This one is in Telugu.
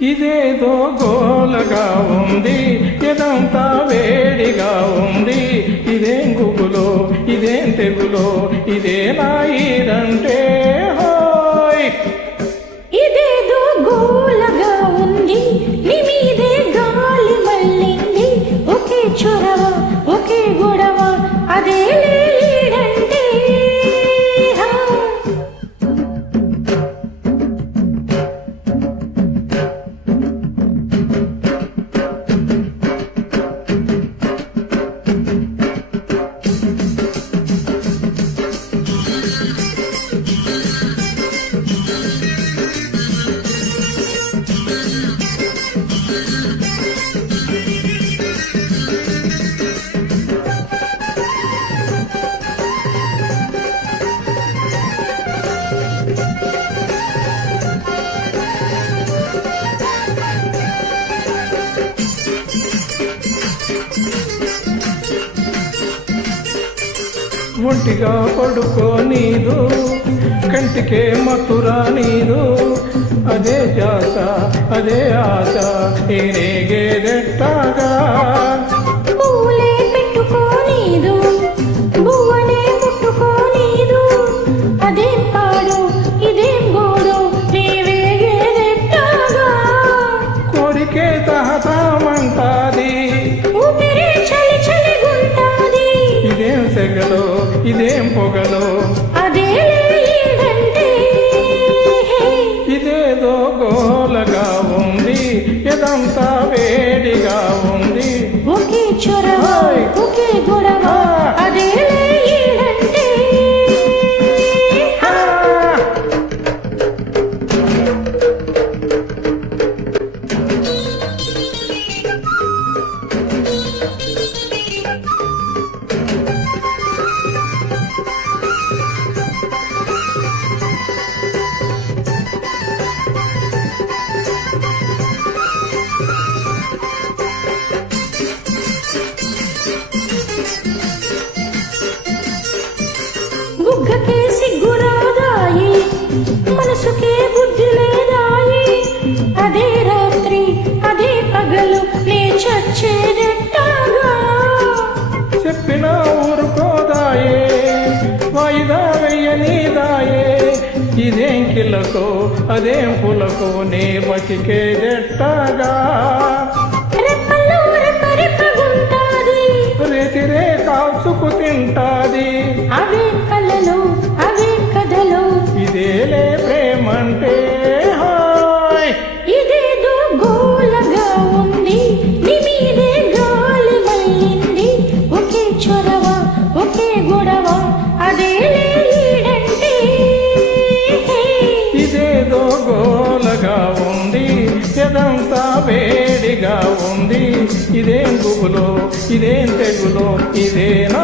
ఇదేదో గోలగా ఉంది, ఎదంతా వేడిగా ఉంది. ఇదేం గుబులో, ఇదేం తెగులో, ఇదే నా ఈడంటే హోయ్. ఇదేదో గోలగా ఉంది, నీ మీదే గాలి మళ్ళింది. ఒకే చొరవ, ఒకే గొడవ, అదే ఈడంటే. ఒంటిగా పడుకో నీదు, కంటికే మతురా నీదు. అదే జాస, అదే ఆశ, నేనేగేదెట్టాగా. పూలే పెట్టుకోనీదు, బువ్వనే ముట్టుకోనీదు. అదేం పాడు, ఇదేం గోడు, నీవేగేదెట్టాగా. కోరికే తహతామంటాది, ఊపిరే చలి చలిగుంటాది. ఇదేం సెగలో, ఇదేం పొగలో, అదే ఈడంటే. ఇదేదో గోలగా ఉంది, ఎదంతా వేడిగా ఉంది. ఒకే చొరవ, ఒకే గొడవ, అదే ఈడంటే. బుగ్గకే సిగ్గురాదాయి, మనసుకే బుద్ధి లేదాయి. అదే రాత్రి, అదే పగలు, నే చచ్చేదెట్టాగా. చెప్పిన ఊరుకోదాయే, వాయిదా వెయ్యనీదాయే. ఇదేం కిలకో, అదేం పులకో, నే బతికేదెట్టాగా. రెప్పల్లో రెప్పరెప్పగుంటాది, రేతిరే కాల్చుకు తింటాది. అవే కలలో, అవే కథలో, ఇదేలే ప్రేమంటే హాయ్. ఇదేదో గోలగా ఉంది, నీ మీదే గాలి మళ్ళింది. ఒకే చొరవ, ఒకే గొడవ, అదే ఈడంటే. ఇదేదో గోలగా ఉంది, ఎదంతా వేడిగా ఉంది. ఇదేం గుబులో, ఇదేం తెగులో, ఇదేనా